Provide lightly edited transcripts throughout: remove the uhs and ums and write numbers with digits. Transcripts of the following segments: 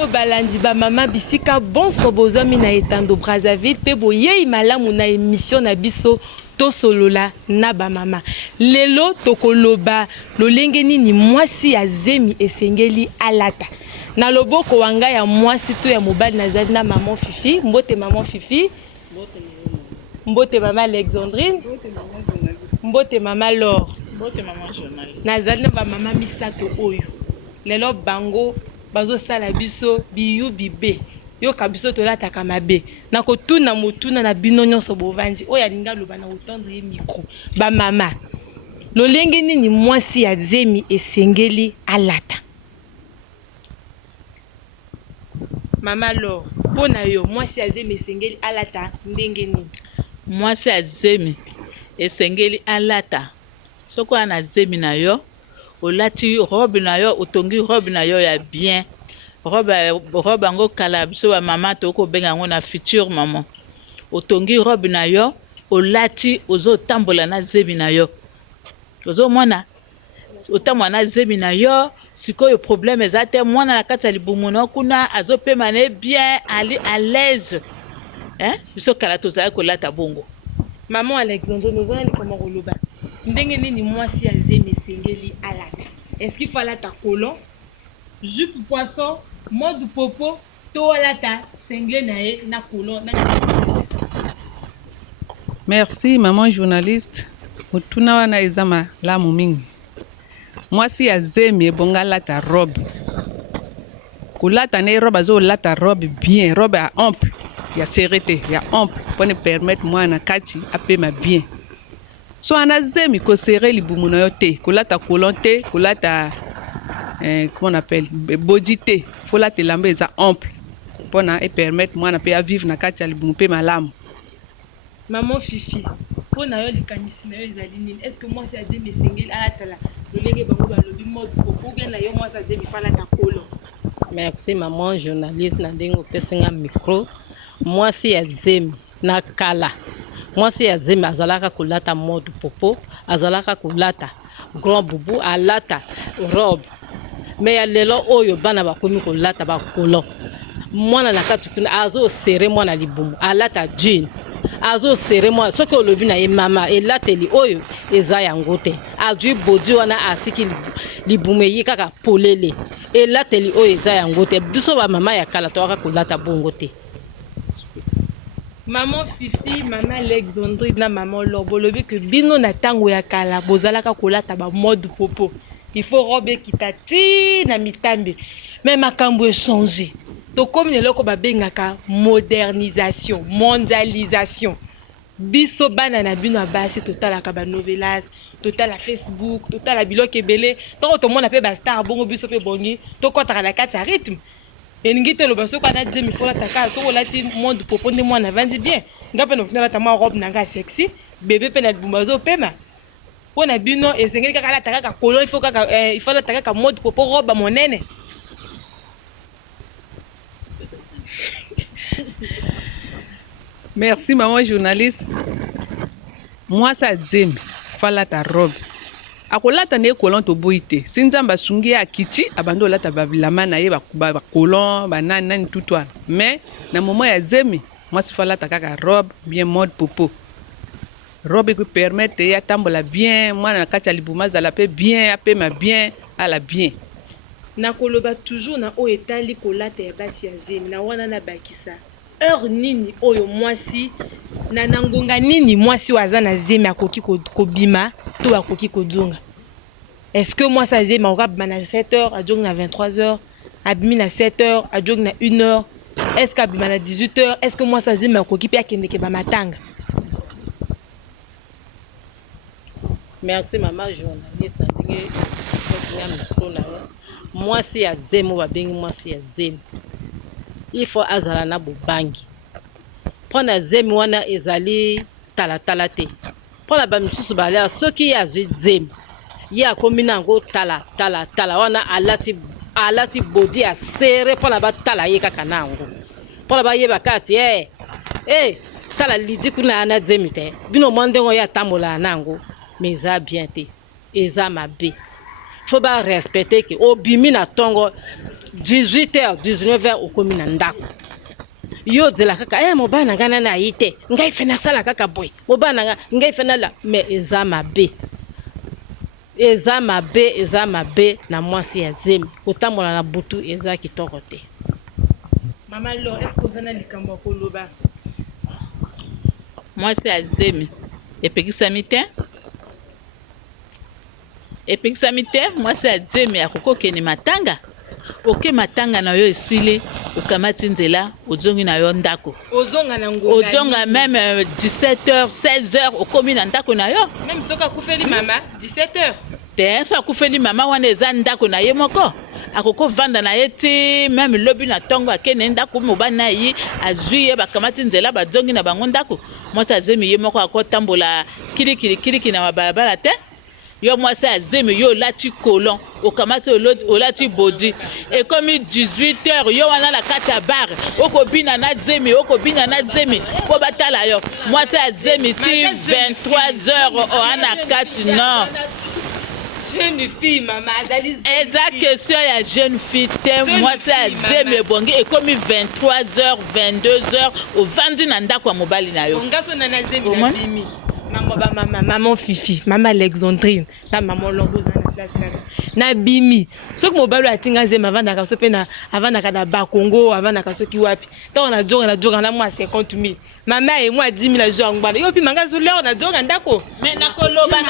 bino balandi ba mama bisika bonso bozami na etando Brazzaville pe boye malamu na émission na biso to solola na ba mama lelo tokoloba lolenge nini mwasi ya zemi esengeli alata na loboko wanga ya mwasi to ya mobali nazali na maman Fifi mbote maman Fifi mbote mama Alexandrine mbote mama Laure mbote mama journaliste nazali na ba mama misato oyo lelo bango bazo sala biso biyu bibe yo kabiso tolataka mabe na kotuna motuna na bino nyonso bovandi oya linga loba na otendre ye micro ba mama lolenge nini mwasi ya zemi esengeli alata mama Laure pona yo mwasi ya zemi esengeli alata ndenge nini mwasi ya zemi esengeli alata soko ana zemi na yo olati robe na yo otongi robe na yo ya bien robe yango kala biso ba mama toko benga yango na future maman otongi robe na yo olati ozo tambola na zemi na yo ozo mona otambola na zemi na yo sikoyo problème ezate mwana na kati ya libumu na kuna azo pema ne bien ali à l'aise biso kala tozala kolata bongo maman Alexandre nozali koma koloba ndenge nini mwasi ya zemi esengeli alata est-ce qu'il faut alata colon jupe poisson mode popo to alata sengle na ye na colon na merci maman journaliste motuna wana ezama lamu mingi mwasi ya zemi ebonga lata robe kolata ne robe azo lata robe bien robe ya ample ya serrete ya ample pone permettre mwana kati apema bien so ana zemi ko serrer libumu na yo te kolata colon te kolata comment on appelle body te kolata lamba eza ample pona et permettre mwana pe a vivre na kati ya libumu pe malamu maman Fifi pona yo likanisi na yo ezali nini est-ce que mwasi ya zemi esengeli alatala lolenge bango balobi mode popo bien na yo mwasi ya zemi falata colon merci maman journaliste na ndenge opesinga micro mwasi ya zemi na kala mwasi ya zemi azalaka kolata mode popo azalaka kolata grand bubu alata robe mais ya lelo oyo bana bakomi kolata bakolo mwana na kati kuna azo serre mwana libumu alata jean azo serre mwana soki olobi na ye mama elateli oyo eza yango te ajui bodi wana atiki libumu eyi kaka polele elateli oyo eza yango te biso ba mama ya kala toaka kolata bongo te maman Fifi maman Alexandrine na maman Laure bolobi que bino na tango ya kala bozalaka kolata ba mode popo il faut robe kitati na mitambe mais makambo échanger to comme neloko babengaka modernisation mondialisation biso bana na bino basi totalaka ba novelas totala Facebook totala biloko ebele to to mona pe ba star bongo biso pe bongi to kotaka na kati ya rythme eningi te loba soko na demi fola taka soko lati monde popo ndi mwana vandi bien ngape no kuna lata ma robe nanga sexy bébé pe na bumbazo pema pona bino esengeli kaka lata kaka colon il faut lata kaka mode popo robe monene merci maman journaliste mwasi ya zemi falata robe akolata ne colon to boite sinzamba sungi akiti abando lata babilama na ye ba colon banani nani tutwa mais na moment ya zemi mwasi falata kaka robe bien mode popo robe qui permettre ya tambola bien mwana na kati ya libuma zala pe bien apema bien ala bien na koloba toujours na o etali kolata ya basi ya zemi na wana na bakisa heure nini oyo mwasi na nangonga nini mwasi waza na zemi akoki kobima to akoki kodunga est-ce que moi ça zemi akobima na 7h adunga na 23h abimi na 7h adunga na 1h est-ce que abima na 18h est-ce que moi ça zemi akoki pe akendeke ba matanga merci maman journaliste ndenge osinga micro na yo mwasi ya zemi babengi mwasi ya zemi il faut azala na bobangi mpona zemi wana ezali talatala te mpona bamisusu balia soki ye azwi zemi ye akomi nango tala wana alati bodi ya sere mpona batala ye kaka nango mpona bayeba kati tala lidi kuna ana zemi te bino mwa ndenge oyo atambola nango mais eza bien te eza mabe faut ba respecter que obimi na tongo 18h 19h okomi na ndako yo de la kaka mobana ngana na yite ngai fena sala kaka boy mobana nga ngai fena la mais eza mabe na mwasi ya zemi otambola na butu eza kitoko te. Mama lo est-ce que vous avez likambo koloba? Mwasi ya zemi epekisami te mwasi ya zemi akokokeni matanga oke matanga na yo esili okamati nzela ozongi na yo ndako Ozonga na ngonga ozonga même 17h 16h okomi na ndako na yo même soka kufeli mama 17h te so akufeli mama wana eza ndako na ye moko akoko vanda na ye ti même lobi na tongo akene ndako mobali na ye azwi ye bakamati nzela bazongi na bango ndako mwasi azemi ye moko akotambola kirikiri na mabalabala te yo mwasi azemi yo olati kolon okamati olati bodi ekomi 18h yo wana na kati ya bar okobina na zemi po batala yo mwasi azemi ti 23h oana kati non. Jeune fille mama eza question ya jeune fille te mwasi azemi ebongi ekomi 23h 22h ovandi na ndako ya mobali na yo ngaso na zemi na bimi maman Fifi maman Alexandrine na maman Longo na place na bimi soki mobali atinga zemi avandaka so pe na avandaka na Bakongo avandaka soki wapi ta on a joga na moi 50,000 mama et moi 10,000 a jour ngwana yo pi manga zo leo na joga ndako mais nakoloba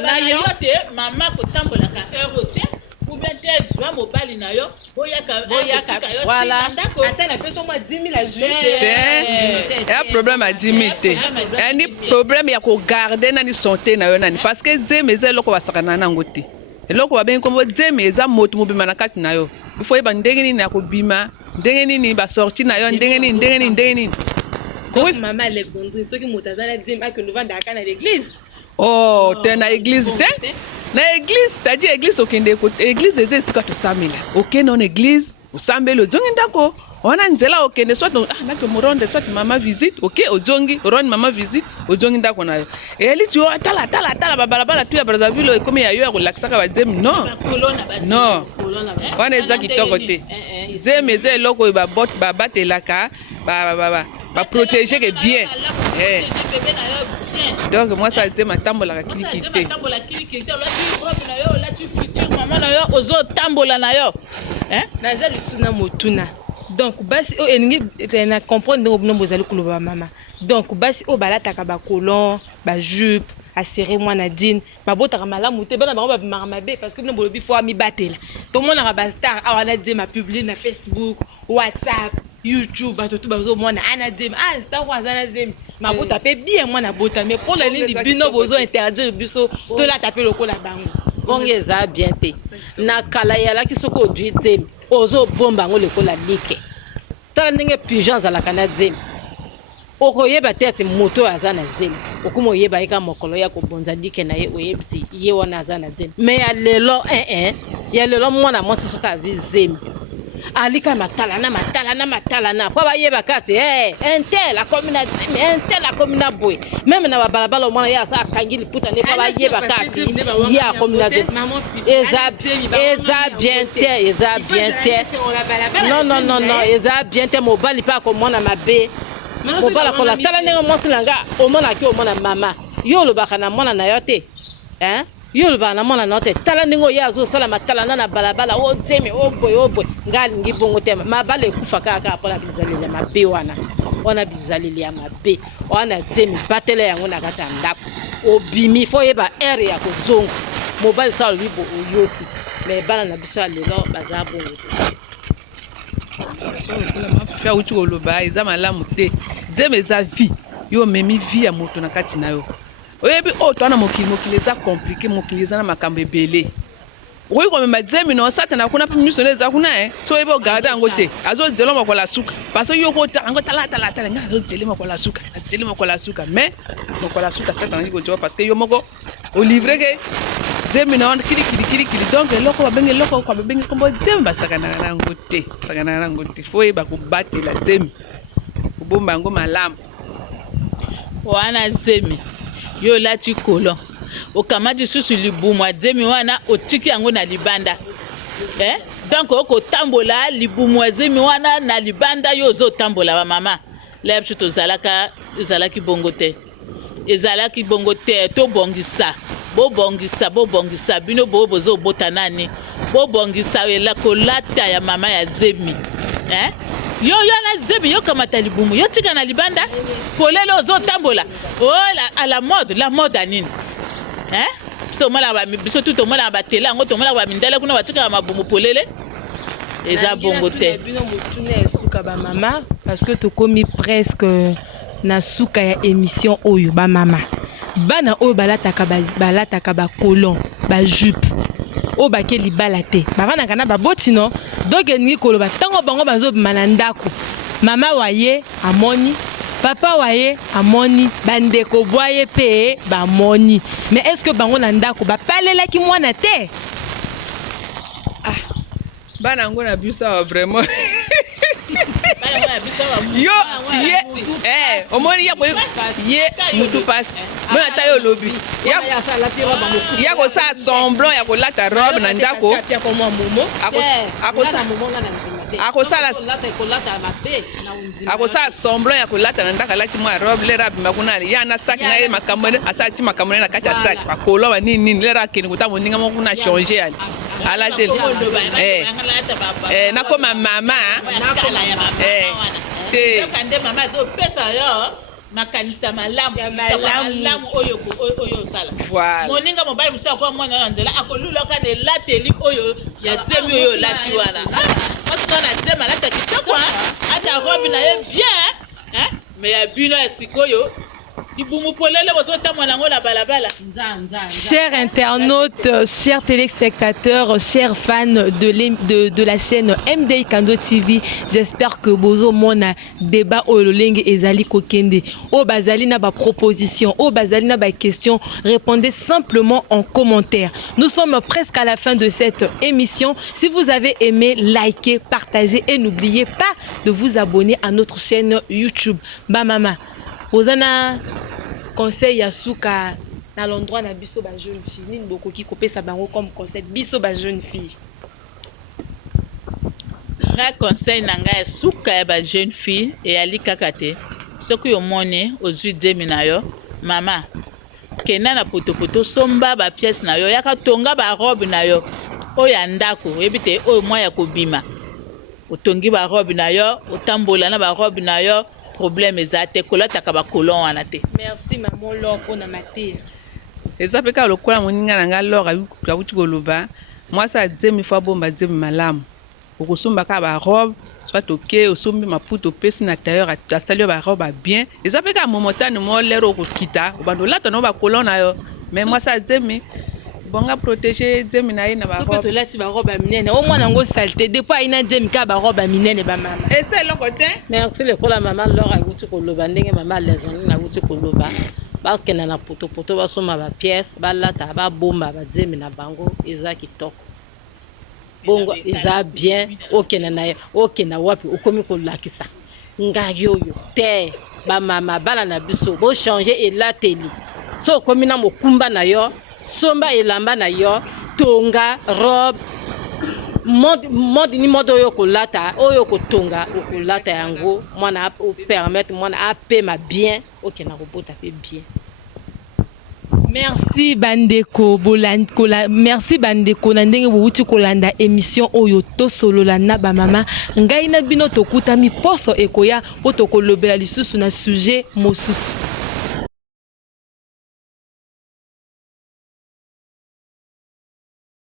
na yo te mama kotambolaka euro te ou bien te zwa mobali na yo boyaka yo voilà ndako ata na peso moi 10,000 a jour te ya problème a 10,000 te ni problème ya ko garder nani santé na yo nani parce que zemi eza eloko basakana nango te eloko babengi kombo zemi eza moto mobima na kati na yo ifo yeba ndenge nini ya kobima ndenge nini basorti na yo ndenge nini donc mama Alexandrine soki moto aza na zemi akende ovandaka na l'église oh te na église te na église tadi église okende église eza esika tosambela okende na église osambeli ozongi ndako wana nzela okende soit nake moronde soit mama visite ok ozongi oronde mama visite ozongi ndako na yo eliti yo tala babalabala tu ya Brazzaville ekomi ya yo ya kolakisaka bazemi non wana eza kitoko te zemi eza eloko oyo babatelaka baprotéger ke bien donc moi ça zemi atambolaka kirikiri ozotambola na yo naza lisuna motuna donc basi o eningi na comprendre ndenge bino bozali koloba mama donc basi o balataka bakolon bajupe asere mwana dine babotaka malamu te bana bango babimaka mabe parce que bino bolobi fo amibatela tomonaka bastar awa na die mapublie na Facebook WhatsApp YouTube bato tu bazomona ana dime star aza na zemi mabota mpe bien mwana bota mais pour la ligne bino bozo interdire biso tolata mpe lokola bango bonge eza bien te na kala yalaki soki odwi zemi ozobomba yango lokola like tala ndenge pigeon azalaka na zemi okoyeba te ati moto oyo aza na zemi okoma oyeba ye ka mokolo ya kobonza like na ye oyebi ti ye wana aza na zemi mais ya lelo mwana mwasi soki azwi zemi alika matala na po bayebaka ti intel akomi na zemi intel akomi na boye même na babalabala omwana ye asa akangi liputa nde po bayebaka ti ye akomi na zemi eza bien te non eza bien te mobali mpe akomona mabe mobali akola tala ndenge mwasi na nga omonaki omona mama yo olobaka na mwana na yo te yo olobaka na mwana na yo te tala ndenge oye azosala matalana na balabala ozemi oboye nga alingi bongo te mabala ekufa kaka mpona bizaleli ya mabe wana bizaleli ya mabe wana zemi batela yango na kati ya ndako obimi fo oyeba ere ya kozonga mobali sa olobi bo oyoki mais bana na biso ya lelo baza bongo te auti koloba eza malamu te zemi eza vie yo omemi vie ya moto na kati na yo oyebi oyo twana mokili eza komplike mokili eza na makambo ebele okoki komema zemi na osatana kuna mpe miso nde eza kuna so oyebi ogarde yango te azozela mokola suka parce que yo kotala yango talatala nga azozele mokola suka mais mokola suka satanaki kozoa parce que yo moko olivre ke zemi na wana kirikiri donc eloko babengi kombo zemi basakanaka nango te fo oyeba kobatela zemi kobomba yango malamu wana zemi yo olati kolon okamati susu libumu azemi wana otiki yango na libanda donc okotambola libumu azemi wana na libanda yo ozotambola bamama laya biso ezalaki bongo te ezalaki bongo te tobongisa bobongisa bino bozobota nani bobongisa kolata ya mama ya zemi yo na zemi yo kamata libumu yo tika na libanda polele ozotambola la mode anini biso tu tomona batela yango tomona bamindele kuna batika mabumu polele eza bongo te bino motuna esuka bamama parce que tokomi presque na suka ya émission oyo bamama bana oyo balataka bacolon bajupe oyo bake libala te bavanaka na baboti no donc elingi koloba ntango bango bazobima na ndako mama waye amoni papa waye amoni bandeko bwaye mpe bamoni mais est ce que bango na ndako bapalelaki mwana te bana yango na biso awa vraiment yo omoni ye mutu pasi mona ta yo lobi ya kosala semblant ya kolata robe na ndako akosala semblant ya kolata na ndako alati mwa robe lera abima kuna ya na saki na ye makambo asalati makambo na kati ya saki bakoloba nini lera akende kota moninga moko kuna change ali alateli nakoma mama kande mama azopesa yo makanisa malamu oyo osala moninga mobali mosu akoya mwana na nzela akolulaka na elateli oyo ya zemi oyo olati wana osika na zemi alata kitoko ata robe na ye bien mais ya bino ya sikoyo Chers internautes, chers téléspectateurs, chers fans de la chaîne MDI Kando TV, j'espère que bozo mona débat o lolenge ezali kokende. O bazali na ba proposition, o bazali na ba question, répondez simplement en commentaire. Nous sommes presque à la fin de cette émission. Si vous avez aimé, likez, partagez et n'oubliez pas de vous abonner à notre chaîne YouTube. Bamama. Ozana conseil ya suka na l'endroit na biso ba jeune fille nini bokoki kopesa bango comme conseil biso ba jeune fille ra conseil nanga ya suka ya ba jeune fille et ali kakate soki yo mone ozui zemi na yo mama kena na potopoto somba ba pièce na yo yaka tonga ba robe na yo oya ndako ebite oyo mwa ya kobima otongi ba robe na yo otambola na ba robe na yo problème ezate kolata ba colon wana te. Merci maman Laure pour na matière. Eza peka lokola moninga nanga Laure akuti koloba moi ça zemi fois bomba zemi malamu okosomba ka ba robe soit OK osombi maputo pesi na tailleur asali ba robe bien eza peka momotani mo lero okita obando lata no ba colon na yo mais moi ça zemi bonga protéger zemi na ina ba robe to lati ba robe minene au moins nango saleté depuis ina zemi ka ba robe minene ba mama et c'est le côté merci le kola maman Laure akuti koloba ndenge mama lezoni na akuti koloba parce que na poto ba soma ba pièce ba lata ba bomba ba zemi na bango eza kitoko bongo eza bien okena na okena wapi okomi kolakisa ngaki yoyo te ba mama bala na biso bo changer et lateli so komi na mokumba na yo somba elamba na yo tonga robe mode ni mode oyo kolata oyo kotonga okolata yango mwana permettre mwana apema bien okena kobota pe bien. Merci bandeko merci bandeko na ndenge bouti kolanda émission oyo to solo la na ba mama ngai na bino tokuta mi poso ekoya otokolobela lisusu na sujet mosusu.